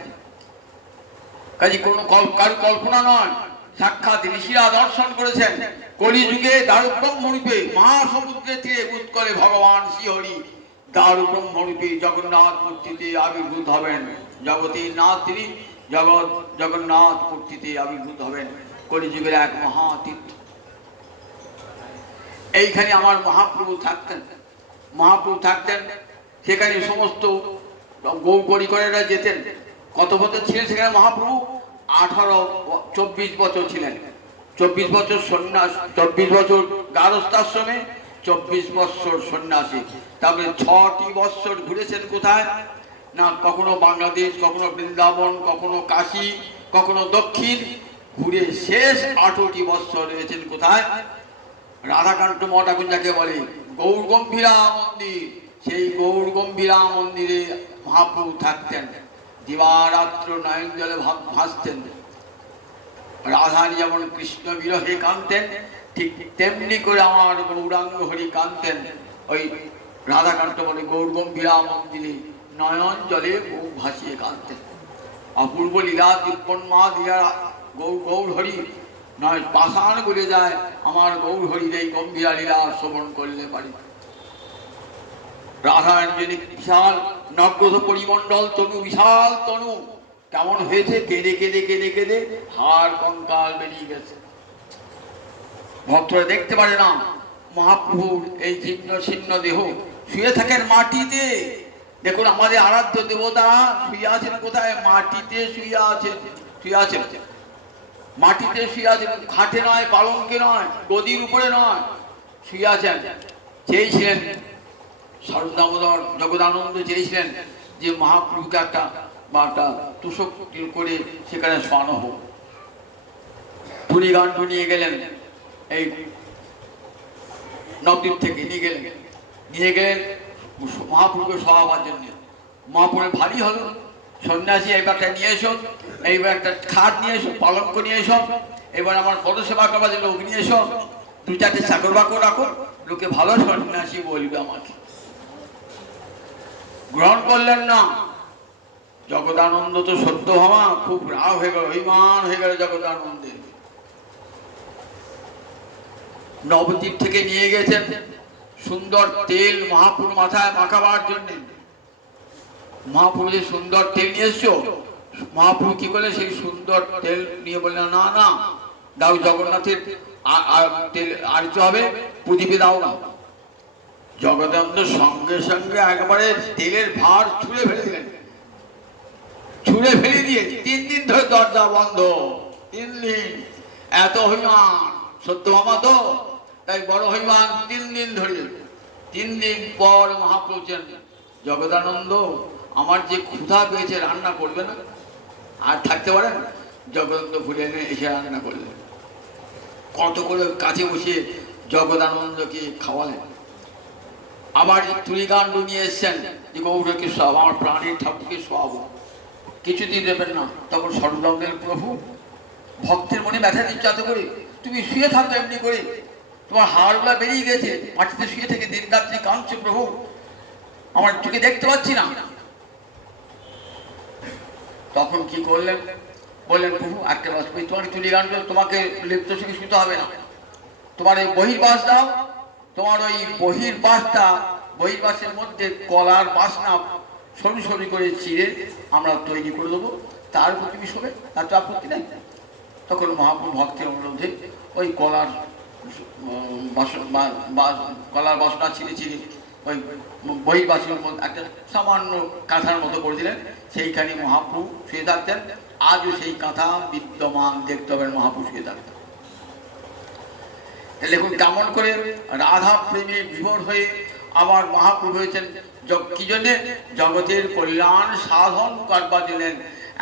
কাজে কোনো কারো কল্পনা নয়, সাক্ষাৎ ঋষিরা দর্শন করেছেন কলিযুগে দারুব্রহ্ম রূপে মহাসমুদ্রের তীরে উৎকলে ভগবান শ্রীহরি দারুব্রহ্ম রূপে জগন্নাথ মূর্তিতে আবির্ভূত হবেন। জগতের নাথ তিনি জগন্নাথ মূর্তিতে আবির্ভূত হবেন, কলিযুগের এক মহাতীর্থ। এইখানে আমার মহাপ্রভু থাকতেন, সেখানে সমস্ত গৌরীকরেরা যেতেন। কত বছর ছিলেন সেখানে মহাপ্রভু? 24 বছর ছিলেন। 24 বছর সন্ন্যাস, 24 বছর গারস্থাশ্রমে, 24 বছর সন্ন্যাসী। তারপরে 6টি বছর ঘুরেছেন কোথায় না, কখনো বাংলাদেশ, কখনো বৃন্দাবন, কখনো কাশী, কখনো দক্ষিণ, ঘুরে শেষ 18টি বছর রয়েছেন কোথায়? রাধাকান্ত মঠ এখন যাকে বলে গৌরগম্ভীরা মন্দির, সেই গৌরগম্ভীরা মন্দিরে মহাপ্রভু থাকতেন। দিবারাত্র নয়ন জলে ভাসতেন। রাধানী যেমন কৃষ্ণ বিরহে কাঁদতেন, ঠিক তেমনি করে আমার গৌরাঙ্গ হরি কাঁদতেন। ওই রাধাকান্ত বলে গৌরগম্ভীরা মন্দিরে নয়ন জলে বুক ভাসিয়ে কাঁদতেন। অপূর্ব লীলা দিব্যন্মা দিয়া গৌর হরি নয় পাষাণ বলে যায় আমার গৌর হরির এই গম্ভীরা লীলা শ্রবণ করলে পারি। রাধারঞ্জনী বিশাল নগ্রধ পরিমণ্ডল তনু, বিশাল তনু কেমন হয়েছে, কেঁদে কেঁদে কেঁদে কেঁদে হাড় কঙ্কাল বেরিয়ে গেছে। ভক্তরা দেখতে পারে না মহাপ্রভুর এই জীর্ণ শীর্ণ দেহ, শুয়ে থাকেন মাটিতে। দেখুন আমাদের আরাধ্য দেবতা শুয়ে আছেন কোথায়? মাটিতে শুয়ে আছেন, মাটিতে শুয়ে আছেন, খাটে নয়, পালঙ্কে নয়, গদির উপরে নয়, শুয়ে আছেন। চেয়েছিলেন সর্বদামোদর জগদানন্দ, চেয়েছিলেন যে মহাপ্রভুকে একটা তুষক করে সেখানে শোয়ানো হোক। ধুনিগান নিয়ে গেলেন, এই নবদ্বীপ থেকে নিয়ে গেলেন মহাপ্রভুকে শোয়াবার জন্য। মহাপ্রভু ভারী হলো, সন্ন্যাসী এইবার একটা নিয়ে এসো, এইবার একটা খাট নিয়ে এসো, পালঙ্ক নিয়ে এসো, এবার আমার পদসেবা করবার জন্য লোক নিয়ে এসো, 2-4টে চাকর বাকর রাখো, লোকে ভালো সন্ন্যাসী বলবে আমাকে। গ্রহণ করলেন না। জগদানন্দ তো সত্য হওয়া খুব রাগ হয়ে গেল, অভিমান হয়ে গেল জগদানন্দের। নবদ্বীপ থেকে নিয়ে গেছেন সুন্দর তেল মহাপ্রভু মাথায় মাখাবার জন্য। মহাপ্রভু যে সুন্দর তেল নিয়ে এসছো, মহাপ্রভু কি করলে সেই সুন্দর তেল নিয়ে বললেন না না দাও, জগন্নাথের তেল আর্য হবে, প্রদীপে দাও না। জগদানন্দ সঙ্গে সঙ্গে একবারে তেলের ভার ছুঁড়ে ফেলে দিয়ে 3 দিন ধরে দরজা বন্ধ। 3 দিন এত অভিমান, সত্য মামা তো তাই বড় অভিমান। 3 দিন ধরে, 3 দিন পর মহাপ্রভু জগদানন্দ আমার যে ক্ষুধা পেয়েছে রান্না করবে না, আর থাকতে পারেন? জগদানন্দ ঘুরে এনে এসে রান্না করলেন। কত করে কাছে বসিয়ে জগদানন্দকে খাওয়ালেন। আবার তুলিকাণ্ড নিয়ে এসছেন যে গৌরকে সব আমার প্রাণীর ঠাকুরকে শোয়াবো, কিছুতেই দেবেন না। তখন সর্বলগ্নের প্রভু ভক্তের মনে ব্যথা দিচ্ছে, এত করে তুমি শুয়ে থাকো এমনি করে, তোমার হাড়গুলা বেরিয়ে গেছে, মাটিতে শুয়ে থেকে দিন রাত্রি কাঁদছে প্রভু, আমার চোখে দেখতে পাচ্ছি না। তখন কি করলেন? বললেন প্রভু একটা বাস, তোমাকে তুলিকাণ্ড, তোমাকে লিপ্ত সুখে শুতে হবে না, তোমার এই বহির্বাস দাও, তোমার ওই বহির্বাসের মধ্যে কলার বাসনা সরু সরু করে চিড়ে আমরা তৈরি করে দেবো, তার উপর তুমি শোবে, তার তো আপত্তি নেই। তখন মহাপ্রভু ভক্তের অনুরোধে ওই কলার বাসনা চিড়ে ওই বহির্বাসের মধ্যে একটা সামান্য কাঁথার মতো করে দিলেন, সেইখানে মহাপ্রভু শুয়ে থাকতেন। আজও সেই কাঁথা বিদ্যমান, দেখতে হবে মহাপ্রভু শুয়ে থাকতেন। দেখুন কেমন করে রাধা প্রেমে বিভোর হয়ে আমার মহাপ্রভু হয়েছেন। কি জন্যে? জগতের কল্যাণ সাধন করবার দিলেন।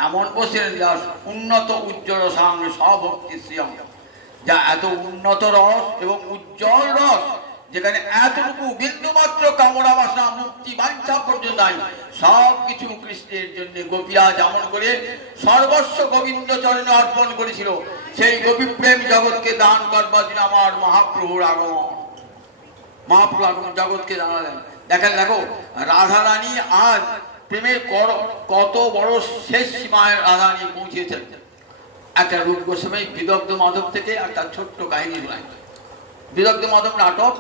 এমন বসেন যা উন্নত উজ্জ্বল সাং স্বভক্তি শ্রিয়ম, যা এত উন্নত রস এবং উজ্জ্বল রস, যেখানে এতটুকু বিন্দুমাত্র কামনা বাসনা মুক্তি বাঞ্ছা পর্যন্ত নাই, সব কিছু কৃষ্ণের জন্য। গোপীরা যেমন করে সর্বস্ব গোবিন্দ চরণে অর্পণ করেছিল, সেই গোপী প্রেম জগৎকে দান করবার জন্য আমার মহাপ্রভুর আগমন। মহাপ্রভু আগমন জগৎকে জানালেন। দেখেন, দেখো রাধা রানী আজ প্রেমের কত বড় শেষ সীমায় রাধা রানী পৌঁছেছেন। একটা রূপ গোস্বামী বিদগ্ধ মাধব থেকে একটা ছোট্ট কাহিনী শোনায়। বিদগ্ধ মাধব নাটক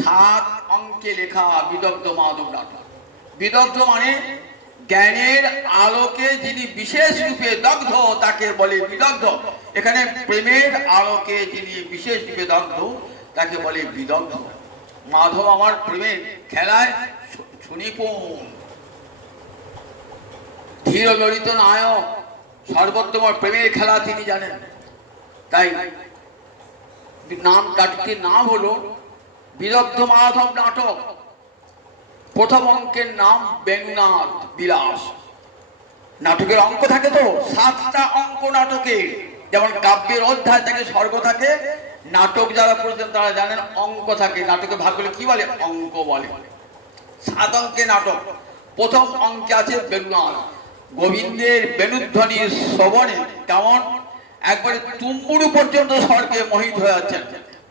7 অঙ্কে লেখা। বিদগ্ধ মাধব নাটক, বিদগ্ধ মানে জ্ঞানের আলোকে যিনি বিশেষ রূপে দগ্ধ তাকে বলে বিদগ্ধ। এখানে প্রেমের আলোকে যিনি বিশেষ রূপে দগ্ধ তাকে বলে বিদগ্ধ। মাধব আমার প্রেমের খেলায় সুনিপুণ, ধীর ললিত নায়ক, সর্বোত্তম প্রেমের খেলা তিনি জানেন। তাই নাটকটির নাম হলো বিদগ্ধ মাধব নাটক। প্রথম অঙ্কের নাম বেণুনাথ বিলাস। নাটকের অঙ্ক থাকে তো 7টা অঙ্ক নাটকের। যেমন কাব্যের অধ্যায় থাকে, স্বর্গ থাকে, নাটক যারা পড়েছেন তারা জানেন অঙ্ক থাকে। নাটকে ভাগ করে কি বলে? অঙ্ক বলে। 7 অঙ্কের নাটক। প্রথম অঙ্কে আছে বেণুনাথ। গোবিন্দের বেণুধ্বনির শ্রবণে কেমন একবারে তুম্বুরু পর্যন্ত স্বর্গে মোহিত হয়ে যাচ্ছেন।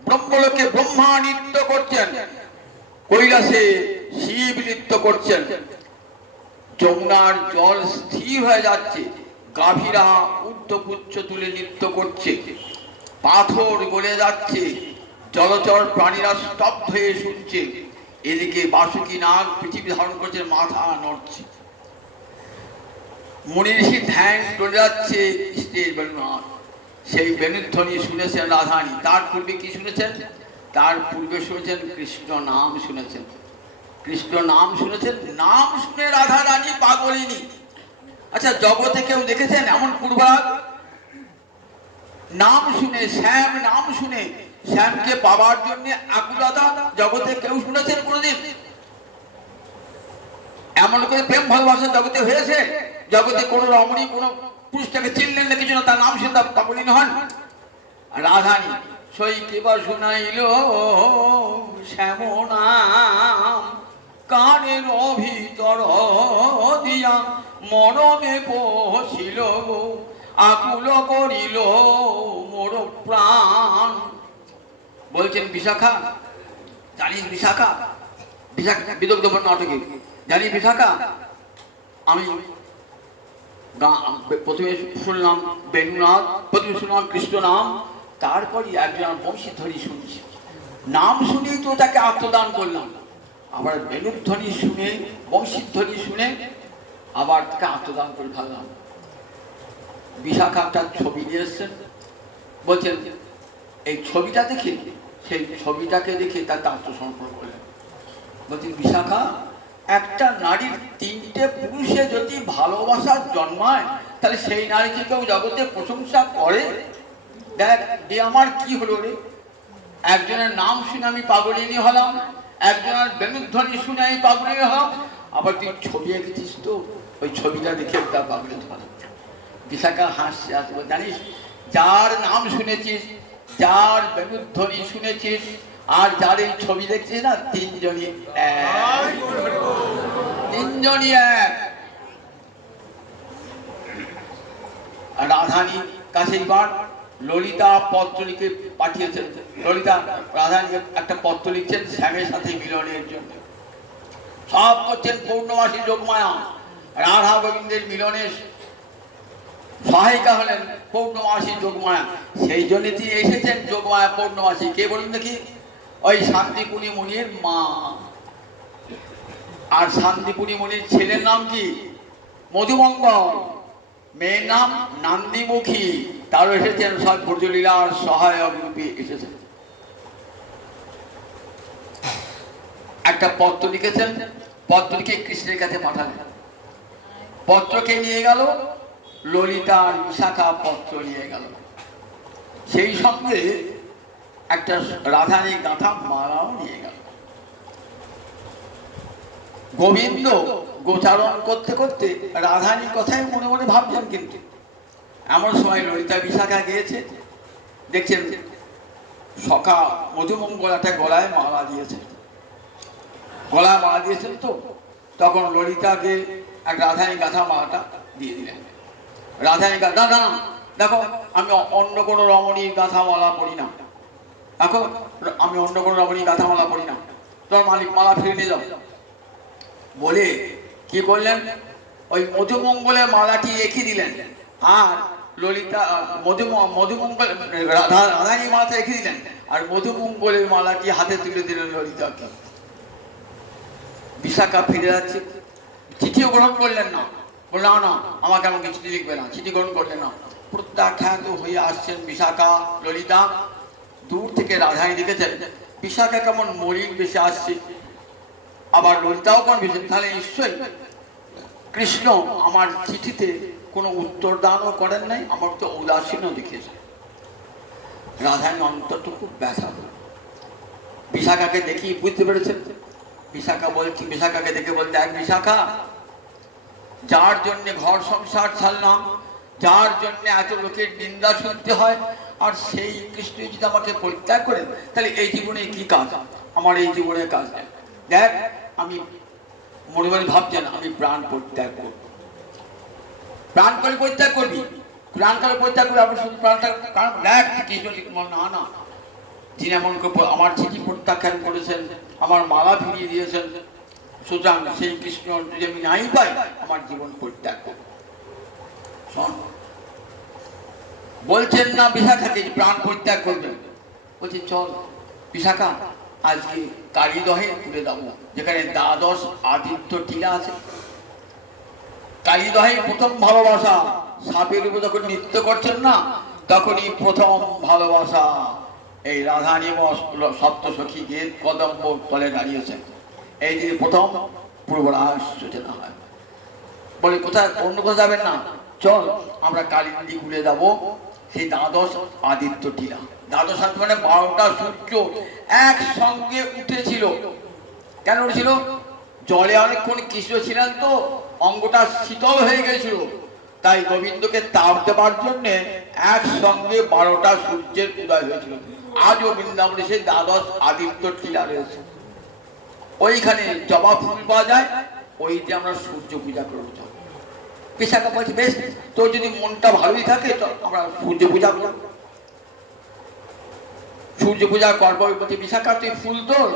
ব্রহ্মলোকে ব্রহ্মা নৃত্য করছেন, কৈলাসে শিব নৃত্য করছেন, যমুনার জল স্থির হয়ে যাচ্ছে, গাভীরা ঊর্ধ্বপুচ্ছ তুলে নৃত্য করছে, পাথর গলে যাচ্ছে, জলচর প্রাণীরা স্তব্ধ হয়ে শুনছে। এদিকে বাসুকী নাগ পৃথিবী ধারণ করছে, মাথা নড়ছে। মুনি ঋষি ধ্যান চলে যাচ্ছে কৃষ্ণের বেণুনাথ। সেই বেণুধ্বনি শুনেছেন রাধারানী। তার পূর্বে কি শুনেছেন? তার পূর্বে শুনেছেন কৃষ্ণ নাম শুনেছেন। কৃষ্ণ নাম শুনেছেন। নাম শুনে রাধারানী পাগলিনী। আচ্ছা, জগতে কেউ দেখেছেন এমন পূর্বাগ? নাম শুনে, শ্যাম নাম শুনে শ্যামকে পাবার জন্য আকুলতা জগতে কেউ শুনেছেন কোনদিন? এমন করে প্রেম ভালোবাসা জগতে হয়েছে? জগতে কোন রমণী কোন পুরুষটাকে চিনলেন না, কিছু না, তার নাম শুনে তার পাগলিনী হন? রাধারানী সই কেবা শুনাইল শ্যাম নাম, কানের ভিতর দিয়া মরমে পশিল, আকুল করিল মোর প্রাণ। বলছেন বিশাখা, জানিস বিশাখা? বিশাখা বিদগ্ধ নাটকে জানি বিশাখা, আমি প্রথমে শুনলাম বেণুনাথ, প্রথমে শুনলাম কৃষ্ণ নাম, তারপরই একজন বংশীধ্বনি শুনছি। নাম শুনেই তো তাকে আত্মদান করলাম, আবার বেণুধ্বনি শুনে, বংশীধ্বনি শুনে আবার তাকে আত্মদান করে ফেললাম। বিশাখা একটা ছবি নিয়ে এসছেন, বলছেন এই ছবিটা দেখে, সেই ছবিটাকে দেখে তাকে আত্মসমর্পণ করলেন। বলছেন বিশাখা, একটা নারীর 3টে পুরুষে যদি ভালোবাসার জন্মায়, তাহলে সেই নারীকে কেউ জগতে প্রশংসা করে? দেখ যে আমার কি হলো রে, একজনের নাম শুনে আমি পাগলিনী হলাম, একজনের বেণুধ্বনি শুনে আমি পাগলিনী হলাম, আবার তুই ছবি এঁকেছিস তো, ওই ছবিটা দেখে তার পাগলিনী হলাম। বিশাখা হাসছে, আসবো জানিস, যার নাম শুনেছিস, যার বেণুধ্বনি শুনেছিস, আর যার এই ছবি দেখছিস না, তিনজনই এক। রাধারানীর কাছে এবার ললিতা পত্র লিখে পাঠিয়েছেন। ললিতা রাধারানী একটা পত্র লিখছেন শ্যামের সাথে মিলনের জন্য। সব করছেন পূর্ণমাসী যোগমায়া। রাধা গোবিন্দের মিলনের সহায়িকা হলেন পূর্ণমাসী যোগমায়া। সেই জন্য তিনি এসেছেন যোগমায়া পূর্ণমাসী। কে বলুন দেখি? ওই শান্তিপুরী মুনির মা। আর শান্তিপুরী মুনির ছেলের নাম কি? মধুমঙ্গল। মেয়ের নাম নান্দিমুখী। তারও এসেছেন সব ব্রজলীলার সহায়ক রূপে এসেছেন। একটা পত্র লিখেছেন, পত্র লিখে কৃষ্ণের কাছে পাঠালেন। পত্রকে নিয়ে গেল ললিতার বিশাখা, পত্র নিয়ে গেল। সেই সঙ্গে একটা রাধানী গাঁথা মালাও নিয়ে গেল। গোবিন্দ গোচারণ করতে করতে রাধানীর কথাই মনে মনে ভাবছেন, কিন্তু এমন সময় ললিতা বিশাখা গিয়েছে, দেখছেন সখা মধুমঙ্গল একটা গলায় মালা দিয়েছে, গলায় মালা দিয়েছেন। তো তখন ললিতাকে এক রাধানী গাঁথা মালাটা দিয়ে দিলেন। রাধানী গাঁথা, না দেখো আমি অন্য কোনো রমণীর গাঁথা মালা পড়ি না, দেখো আমি অন্য কোনো রমণীর গাঁথা মালা পড়ি না, তোমার মালিক মালা ফিরে নিয়ে যাও বলে কি করলেন, ওই মধুমঙ্গলের মালাটি রেখে দিলেন, আর ললিতা মধুমঙ্গল রাধানী মালাটা রেখে দিলেন, আর মধুমঙ্গলের মালাটি হাতে তুলে দিলেন ললিতাকে। বিশাখা ফিরে যাচ্ছে, চিঠিও গ্রহণ করলেন না, বললেন না আমাকে আমাকে চিঠি লিখবে না, চিঠি গ্রহণ করলেন না। প্রত্যাখ্যাত হয়ে আসছেন বিশাখা ললিতা। দূর থেকে রাধানী দেখেছেন বিশাখা কেমন মলিন বেশে আসছে, আবার ললিতাও কোন ভেবেছেন তাহলে নিশ্চয়ই কৃষ্ণ আমার চিঠিতে কোনো উত্তর দানও করেন নাই, আমার তো উদাসীনও দেখিয়েছে। রাধানী অন্তরটা খুব ব্যথা। বিশাখাকে দেখি বুঝতে পেরেছেন। বিশাখাকে দেখে বলতে, এক বিশাখা, যার জন্য ঘর সংসার ছাড়লাম, যার জন্য এত লোকের নিন্দা শুনতে হয়, আর সেই কৃষ্ণ যদি আমাকে পরিত্যাগ করেন তাহলে এই জীবনে কি কাজ? আমার এই জীবনে কাজ নেই। দেখ আমি মনে মনে ভাবছেন আমি প্রাণ পরিত্যাগ করব। প্রাণ করে পরিত্যাগ করবি, প্রাণ করে পরিত্যাগ করবি, আপনি শুধু প্রাণটা, কারণ দেখ কৃষ্ণ না যিনি এমন আমার চিঠি প্রত্যাখ্যান করেছেন, আমার মালা ফিরিয়ে দিয়েছেন, সুতরাং সেই কৃষ্ণ যদি আমি নাই পাই আমার জীবন পরিত্যাগ করব। বলছেন না বিশাখাকে প্রাণ পরিত্যাগ করবেন, বলছে চল বিশাখা আজকে কালীদহে ঘুরে যাবো, যেখানে দ্বাদশ আদিত্য টিলা আছে। কালীদহে প্রথম ভালোবাসা, সাপের উপর যখন নৃত্য করছেন না তখনই প্রথম ভালোবাসা। এই রাধানী সপ্তসখী গিয়ে কদম্ব তলে দাঁড়িয়েছেন, এই যে প্রথম পূর্বরাস সূচনা হয়। বলে কোথায়, অন্য কোথাও যাবেন না, চল আমরা কালিন্দী ঘুরে যাবো সেই দ্বাদশ আদিত্য টিলা। দ্বাদশ আদিত্য মানে 12টা সূর্য একসঙ্গে উঠেছিল। কেন উঠেছিল? জলে অনেকক্ষণ কৃষ্ণ ছিলেন তো অঙ্গটা শীতল হয়ে গেছিল, তাই গোবিন্দকে তাপ দেবার জন্য একসঙ্গে 12টা সূর্যের উদয় হয়েছিল। আজও বৃন্দাবনে সেই দ্বাদশ আদিত্য টিলা রয়েছে, ওইখানে জবা ফুল পাওয়া যায়, ওই যে আমরা সূর্য পূজা করবো। বিশাখা বলছে বেশ, তোর যদি মনটা ভালোই থাকে তো আমরা সূর্য পূজা করবো। সূর্য পূজা করবো বলছে বিশাখা তুই ফুল তোর,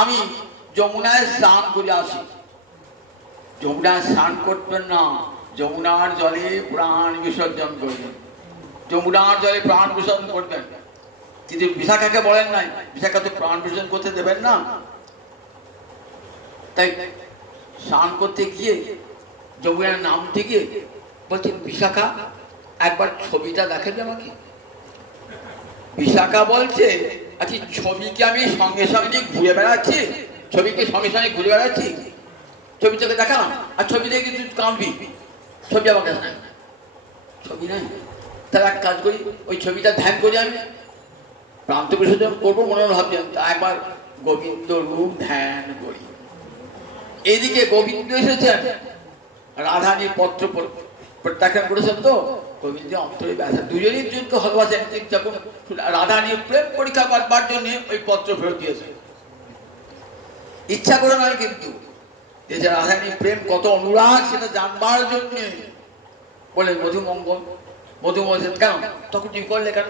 আমি যমুনায় স্নান করে আসি। যমুনায় স্নান করবেন না, যমুনার জলে প্রাণ বিসর্জন করবেন, যমুনার জলে প্রাণ বিসর্জন করবেন। কিন্তু বিশাখাকে বলেন নাই, বিশাখা তো প্রাণ বিসর্জন করতে দেবেন না। তাই স্নান করতে গিয়ে যমুনার নাম থেকে বলছে বিশাখা একবার ছবিটা দেখাবে আমাকে। বিশাখা বলছে আচ্ছা ছবিকে আমি সঙ্গে সঙ্গে ঘুরে বেড়াচ্ছি, ছবিকে সঙ্গে সঙ্গে ঘুরে বেড়াচ্ছি, ছবিটাকে দেখালাম আর ছবি দেখে তুই কাঁদবি, ছবি আমাকে নাই, ছবি নাই। তাহলে এক কাজ করি, ওই ছবিটা ধ্যান করি, আমি প্রান্ত বিসর্জন করবো মনে ভাবছেন, তা একবার গোবিন্দ রূপ ধ্যান করি। এদিকে গোবিন্দ এসেছেন, রাধানীর পত্র প্রত্যাখ্যান করেছেন তো গোবিন্দ অন্তরে ব্যথা, দুজনেই যুদ্ধ ভালোবাসেন। যখন রাধানীর প্রেম পরীক্ষা করবার জন্য ওই পত্র ফেরত দিয়েছে, ইচ্ছা করে নয়, কিন্তু যে রাধানীর প্রেম কত অনুরাগ সেটা জানবার জন্য বলে মধুমঙ্গল কেন তখন তুই করলে কেন,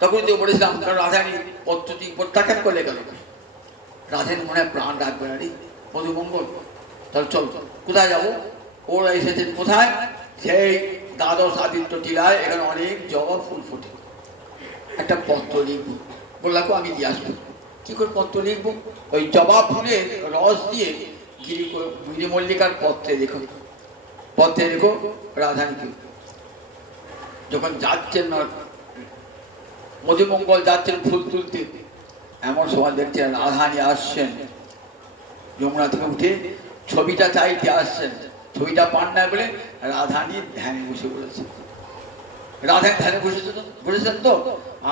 তখন তুই বলেছিলাম কারণ রাধানীর পত্র তুই প্রত্যাখ্যান করলে কেন। রাধানী মনে হয় প্রাণ রাখবে না রে মধুমঙ্গল, তাহলে চল কোথায় যাবো। ওরা এসেছেন কোথায়, সেই দ্বাদশ আদিত্য টিলায়, এখানে অনেক জবা ফুল ফোটে। একটা পত্র লিখবো, বললাম আমি দিয়ে আসবো। কি করে পত্র লিখবো? ওই জবা ফুলের রস দিয়ে গিরিমল্লিকার পত্রে রেখো রাধানীকে। যখন যাচ্ছেন মধুমঙ্গল যাচ্ছেন ফুল তুলতে, এমন সময় দেখছেন রাধানী আসছেন যমুনা থেকে উঠে, ছবিটা চাইতে আসছেন, ছবিটা পান না বলে রাধানীর ধ্যানে বসে পড়েছে। রাধা ধ্যানে বসেছেন তো,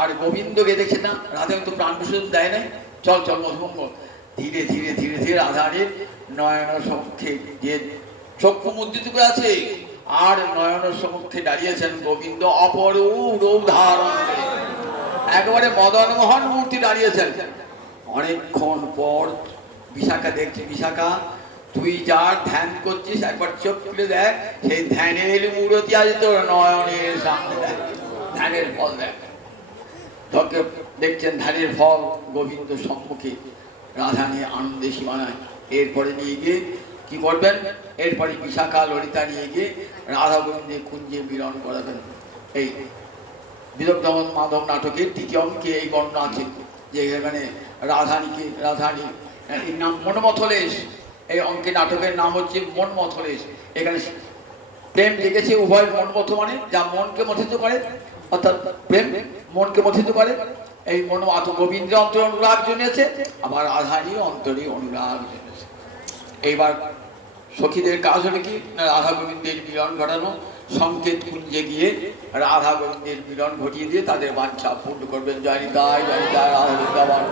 আর গোবিন্দকে দেখে না রাধা তো প্রাণ বিসর্জন দেয় নাই। চল চল মধুভঙ্গ। ধীরে ধীরে ধীরে ধীরে রাধারের নয়ন সম্মুখে যে চক্ষু মুদ্রিত করে আছে, আর নয়ন সম্মুখে দাঁড়িয়েছেন গোবিন্দ অপরূপ রূপ ধারণ করে, একেবারে মদনমোহন মূর্তি দাঁড়িয়েছেন। অনেকক্ষণ পর বিশাখা দেখছে, বিশাখা তুই যার ধ্যান করছিস একবার চোখ খুলে দেখ, সেই ধ্যানের মূর্তি আছে তোর নয়নের সামনে, দেখ ধ্যানের ফল দেখ। তোকে দেখছেন ধ্যানের ফল গোবিন্দ সম্মুখে, রাধা নিয়ে আনন্দে সীমানায়। এরপরে নিয়ে গিয়ে কি করবেন, এরপরে বিশাখা ললিতা নিয়ে গিয়ে রাধা গোবিন্দে কুঞ্জে মিলন করাবেন। এই বিরোধ দমন মাধব নাটকের তৃতীয় অঙ্কে এই বর্ণনা আছে যে এখানে রাধানী এর নাম মনমথলেশ। এই অঙ্কে নাটকের নাম হচ্ছে মনমথলেশ। এখানে প্রেম লেগেছে উভয় মনমথ মানে যা মনকে মথিত করে, অর্থাৎ প্রেম মনকে মথিত করে। এই মনমথ গোবিন্দের অন্তরে অনুরাগ জন্মেছে, আবার রাধারই অন্তরে অনুরাগ জন্মেছে। এইবার সখীদের কাজ হলে কি না, রাধা গোবিন্দের মিলন ঘটানো, সংকেত কুঞ্জে গিয়ে রাধা গোবিন্দের মিলন ঘটিয়ে দিয়ে তাদের বাঞ্ছা পূর্ণ করবেন। জয় নিতাই জয় নিতাই রাধা বৃন্দাবন।